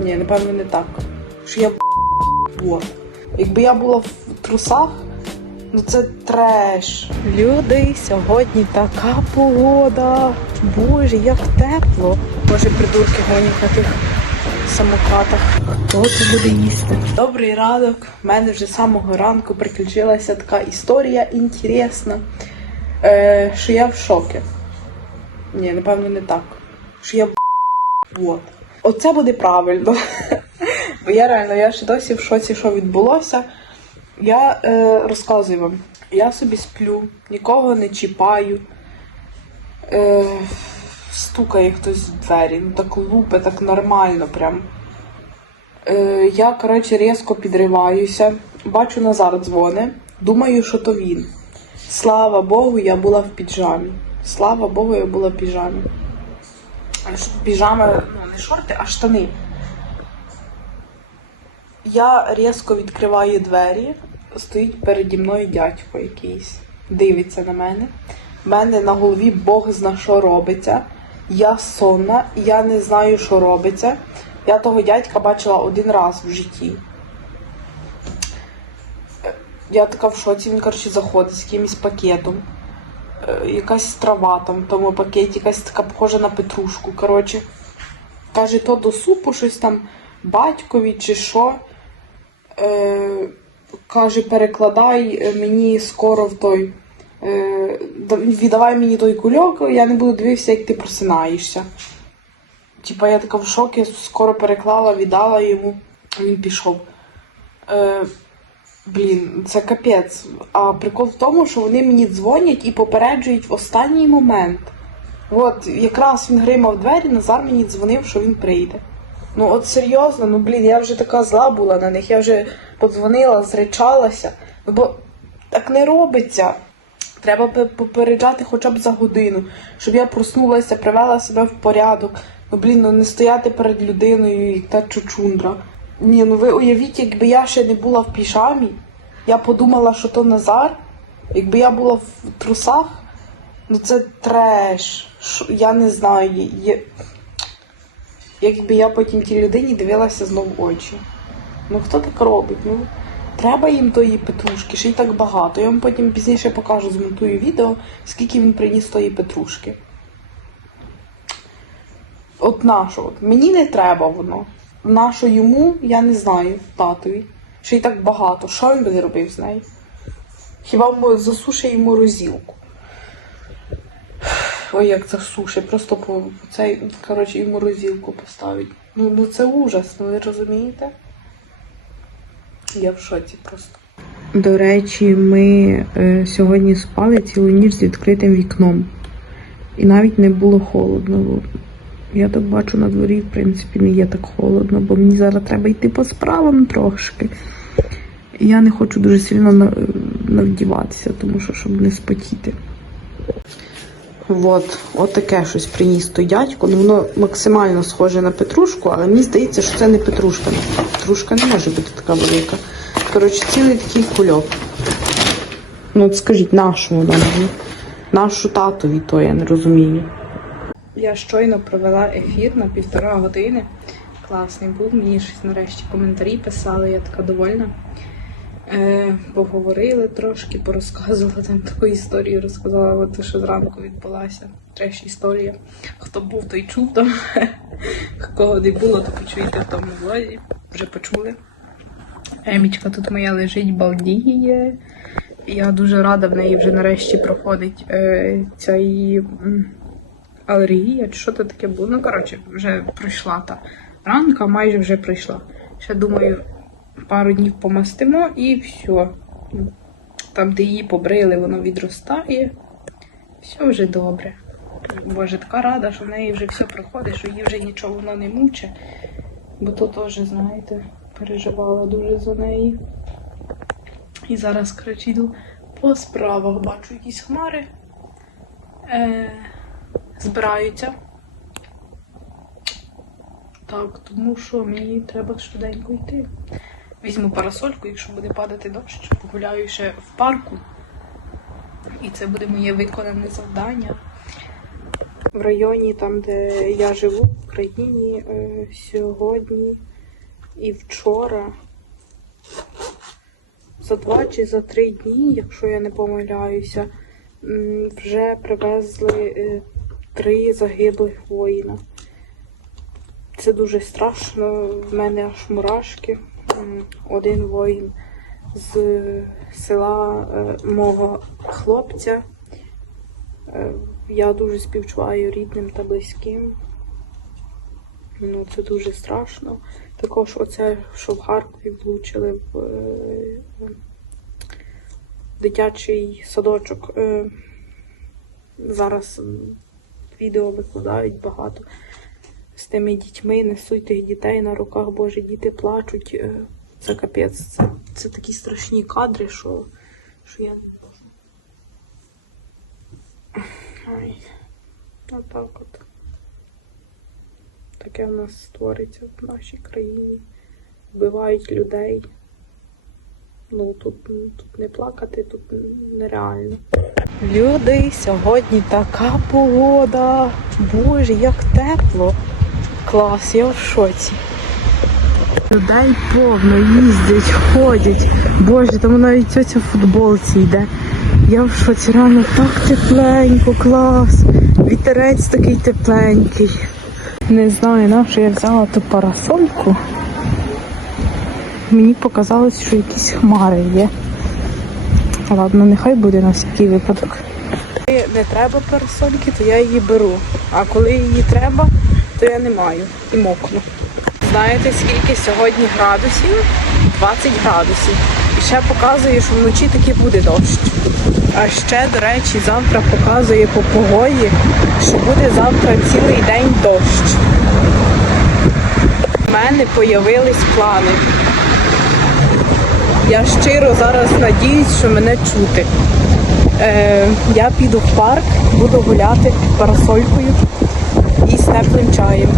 Ні, напевно, не так. Що я вот. Якби я була в трусах, ну це треш. Люди, сьогодні така погода. Боже, як тепло. Боже, придурки гонять на тих самокатах. Хто це буде їсти? Добрий ранок. У мене вже з самого ранку приключилася така історія інтересна, е, що я в шокі. Ні, напевно, не так. Що я вот. Оце буде правильно. Бо я реально, я ще досі в шоці, що відбулося. Я е, розказую вам. Я собі сплю, нікого не чіпаю. Е, стукає хтось в двері, ну так лупе, так нормально прям. Е, я, коротше, різко підриваюся. Бачу, Назар дзвони. Думаю, що то він. Слава Богу, я була в піджамі. Слава Богу, я була в піджамі. Піжама, ну шорти, а штани. Я різко відкриваю двері, стоїть переді мною дядько якийсь, дивиться на мене. В мене на голові Бог зна що робиться. Я сонна, я не знаю, що робиться. Я того дядька бачила один раз в житті. Я така в шоці, він, коротше, заходить з якимось пакетом. Е, Якась трава там в тому пакеті, якась така похожа на петрушку. Коротше. Каже, то до супу щось там батькові чи що. Е, каже, перекладай е, мені скоро в той. Е, віддавай мені той кульок, я не буду дивитися, як ти просинаєшся. Типа я така в шокі, скоро переклала, віддала йому, він пішов. Е, блін, це капець. А прикол в тому, що вони мені дзвонять і попереджують в останній момент. От, якраз він гримав двері, Назар мені дзвонив, що він прийде. Ну от серйозно, ну блін, я вже така зла була на них, я вже подзвонила, зречалася. Ну бо так не робиться. Треба попереджати хоча б за годину, щоб я проснулася, привела себе в порядок. Ну блін, ну не стояти перед людиною, як та чучундра. Ні, ну ви уявіть, якби я ще не була в пішамі, я подумала, що то Назар. Якби я була в трусах, ну це треш. Я не знаю. Є... Якби я потім тій людині дивилася знов в очі. Ну хто так робить? Ну треба їм тої петрушки, ще й так багато. Я вам потім пізніше покажу, змонтую відео, скільки він приніс тої петрушки. От нашу, от мені не треба воно. Нашу йому, я не знаю, татові. Ще й так багато. Що він буде робив з нею? Хіба засушить йому розілку? Ой, як засушить, просто по цей, коротше, йому розілку поставить. Ну, ну це ужас, ну ви розумієте? Я в шоці просто. До речі, ми е, сьогодні спали цілу ніч з відкритим вікном. І навіть не було холодно. Я так бачу на дворі, в принципі, не є так холодно, бо мені зараз треба йти по справам трошки. І я не хочу дуже сильно навдіватися, тому що щоб не спотіти. От, от таке щось приніс той дядько. Ну, воно максимально схоже на петрушку, але мені здається, що це не петрушка. Петрушка не може бути така велика. Коротше, цілий такий кульок. Ну, от скажіть, нашу воно мені? Нашу татові, то я не розумію. Я щойно провела ефір на півтора години. Класний був. Мені щось нарешті коментарі писали, я така довольна. Е, поговорили трошки, порозказувала там таку історію, розказала, от, що зранку відбулася. Треш історія. Хто був, той чув там. Кого не було, то почуєте в тому влозі. Вже почули. Емічка тут моя лежить, балдіє. Я дуже рада в неї вже нарешті проходить е, ця її алергія, чи що це таке було. Ну, коротше, вже пройшла та ранка, майже вже пройшла. Ще думаю, пару днів помастимо і все. Там, де її побрили, воно відростає. Все вже добре. Боже, така рада, що в неї вже все проходить, що її вже нічого воно не муче. Бо то теж, знаєте, переживала дуже за неї. І зараз, коротше, йду по справах. Бачу якісь хмари. Е, збираються. Так, тому що мені треба швиденько йти. Візьму парасольку, якщо буде падати дощ, погуляю ще в парку. І це буде моє виконане завдання. В районі, там, де я живу, в країні, е, сьогодні І вчора за два чи за три дні, якщо я не помиляюся, вже привезли е, три загиблих воїна. Це дуже страшно. В мене аж мурашки. Один воїн з села е, мого хлопця. Е, Я дуже співчуваю рідним та близьким. Ну, це дуже страшно. Також оце, що в Харкові влучили в е, дитячий садочок. Е, Зараз відео викладають багато з тими дітьми, несуть тих дітей на руках, боже, діти плачуть. Е, Це капець. Це, це такі страшні кадри, що, що я не можу. Ай. Отак от. Таке в нас створиться в нашій країні. Вбивають людей. Ну, тут, тут не плакати, тут нереально. Люди, сьогодні така погода. Боже, як тепло. Клас, я в шоці. Людей повно їздять, ходять. Боже, там навіть тетя в футболці йде. Я в шоці, реально так тепленько, клас. Вітерець такий тепленький. Не знаю, на я взяла ту парасольку. Мені показалось, що якісь хмари є. Ладно, нехай буде на всякий випадок. Коли не треба парасольки, то я її беру. А коли її треба, то я не маю і мокну. Знаєте, скільки сьогодні градусів? 20 градусів. І ще показує, що вночі таки буде дощ. А ще, до речі, завтра показує по погоді, що буде завтра цілий день дощ. У мене появились плани. Я щиро зараз надіюсь, що мене чути. Е, я піду в парк, буду гуляти парасолькою і з теплим чаєм.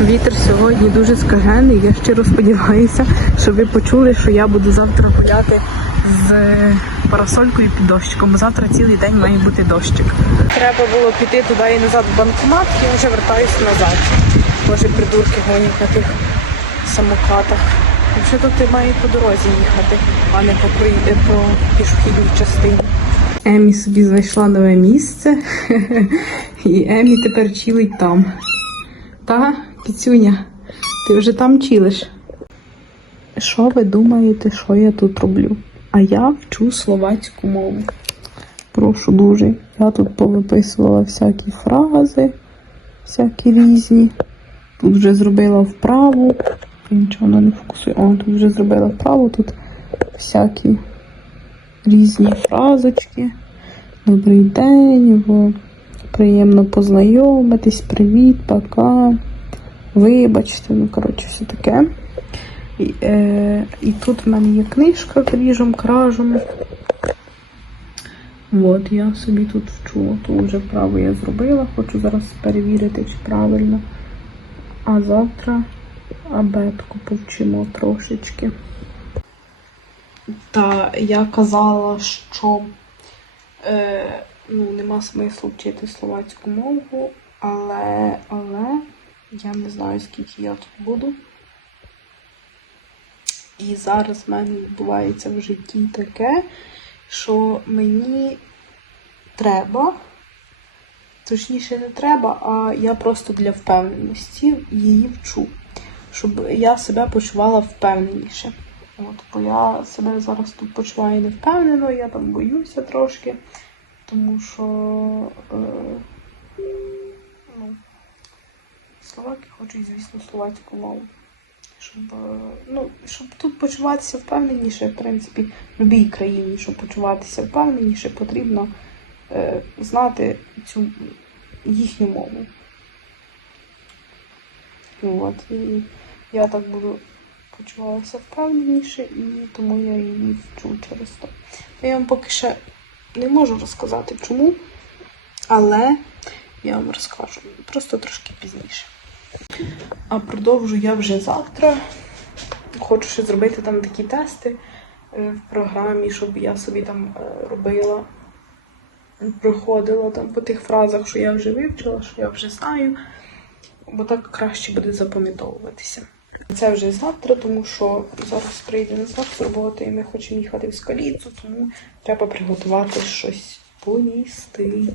Вітер сьогодні дуже скажений. Я щиро сподіваюся, що ви почули, що я буду завтра гуляти з парасолькою під дощиком. Завтра цілий день має бути дощик. Треба було піти туди і назад в банкомат, я вже вертаюся назад. Може, придурки гонять на тих самокатах. Якщо тут ти має по дорозі їхати, а не по, по пішохідній частині. Емі собі знайшла нове місце, і Емі тепер чилить там. Та, кіцюня, ти вже там чилиш. Що ви думаєте, що я тут роблю? А я вчу словацьку мову. Прошу дуже. Я тут повиписувала всякі фрази, всякі різні. Тут вже зробила вправу. Нічого не фокусує. О, тут вже зробила вправу, тут всякі різні фразочки. Добрий день, приємно познайомитись, привіт, пока. Вибачте, ну коротше, все таке. І, е, і тут в мене є книжка кріжом, кражем. От, я собі тут вчу. Ту вже вправу я зробила, хочу зараз перевірити, чи правильно. А завтра абетку повчимо трошечки. Та я казала, що е, ну, нема смислу вчити словацьку мову, але, але я не знаю, скільки я тут буду. І зараз в мене відбувається в житті таке, що мені треба, точніше не треба, а я просто для впевненості її вчу, щоб я себе почувала впевненіше. От, бо я себе зараз тут почуваю невпевнено, я там боюся трошки, тому що е, ну, словаки хочуть, звісно, словацьку мову. Щоб, е, ну, щоб тут почуватися впевненіше, в принципі, в будь-якій країні, щоб почуватися впевненіше, потрібно е, знати цю їхню мову. От, і я так буду почувалася впевненіше, і тому я її вчу через то. Я вам поки ще не можу розказати чому, але я вам розкажу просто трошки пізніше. А продовжу я вже завтра. Хочу ще зробити там такі тести е, в програмі, щоб я собі там е, робила, проходила там по тих фразах, що я вже вивчила, що я вже знаю, бо так краще буде запам'ятовуватися. Це вже завтра, тому що зараз прийде Назар з роботи, і ми хочемо їхати в столицю, тому треба приготувати щось поїсти.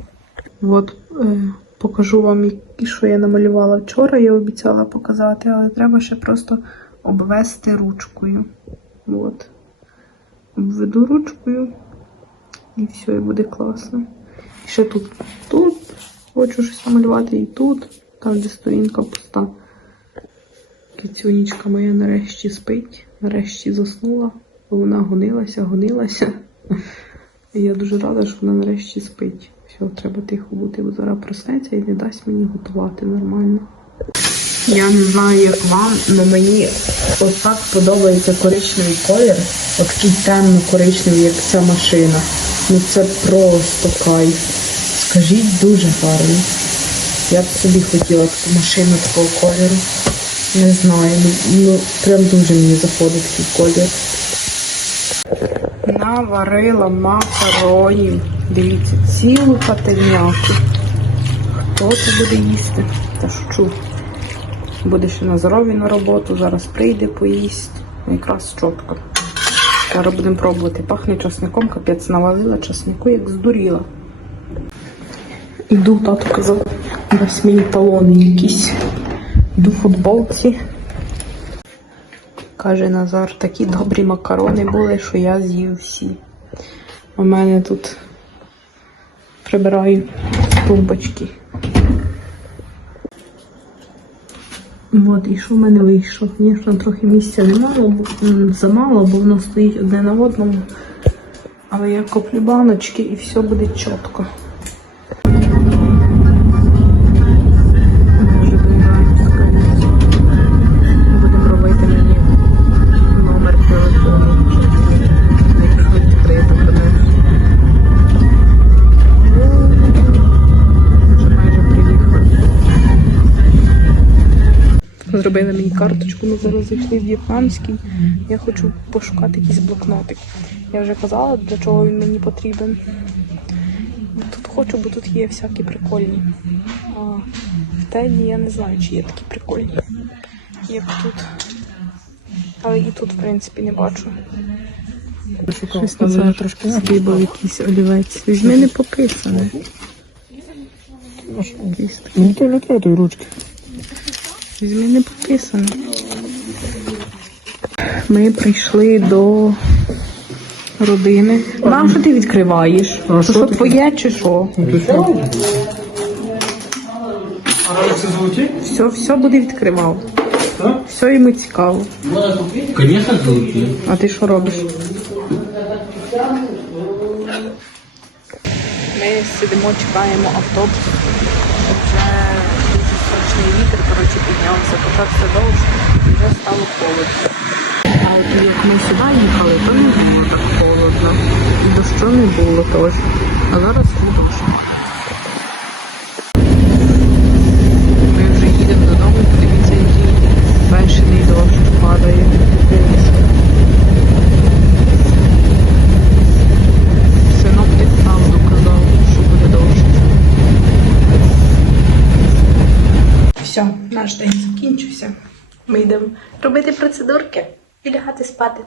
От е, покажу вам, що я намалювала вчора, я обіцяла показати, але треба ще просто обвести ручкою. От. Обведу ручкою і все, і буде класно. І ще тут, тут хочу щось намалювати і тут, там, де сторінка пуста. Кицюнічка моя нарешті спить, нарешті заснула, бо вона гонилася, гонилася. І я дуже рада, що вона нарешті спить. Все, треба тихо бути, бо зараз проснеться і не дасть мені готувати нормально. Я не знаю, як вам, але мені ось так подобається коричневий колір, такий темно-коричневий, як ця машина. Ну це просто кайф. Скажіть, дуже гарно. Я б собі хотіла таку машину такого кольору. Не знаю, ну, ну прям дуже мені заходить такий колір. Наварила макаронів. Дивіться, цілу пательняку. Хто це буде їсти? Та шучу. Буде ще на здоров'я на роботу, зараз прийде, поїсть. Якраз чітко. Зараз будемо пробувати. Пахне часником, капець навалила часнику, як здуріла. Іду, тато казав, дасть мені талони якісь. В футболці. Каже Назар, такі добрі макарони були, що я з'їв всі. У мене тут прибираю тумбочки. От, і що в мене вийшло? Звісно, трохи місця немало, замало, бо воно стоїть одне на одному. Але я коплю баночки і все буде чітко. Зробили мені карточку, ми зараз зайшли в'єтнамський. Я хочу пошукати якийсь блокнотик. Я вже казала, для чого він мені потрібен. Тут хочу, бо тут є всякі прикольні. А в Теді я не знаю, чи є такі прикольні, як тут. Але і тут, в принципі, не бачу. Щось там трошки скибав якийсь олівець. Візьми не пописане. Ну то не треба тої ручки. Візьми не пописане. Ми прийшли до родини. Нам що ти відкриваєш? А що що твоє чи що? Ну що? А це золоті? Все, все буде відкривав. Так? Все йому цікаво. Конечно, золоті. А ти що робиш? Ми сидимо, чекаємо автобус. Вітер, коротше, піднявся, почався дощ, вже стало холодно. А от як ми сюди їхали, то не було так холодно. Дощу не було теж. А зараз є дощ. Ми вже їдемо додому, подивіться, який бешений дощ падає. Дивіться. Синоптик правду казав, що буде дощ. Все, наш день закінчився. Ми йдемо робити процедурки і лягати спати.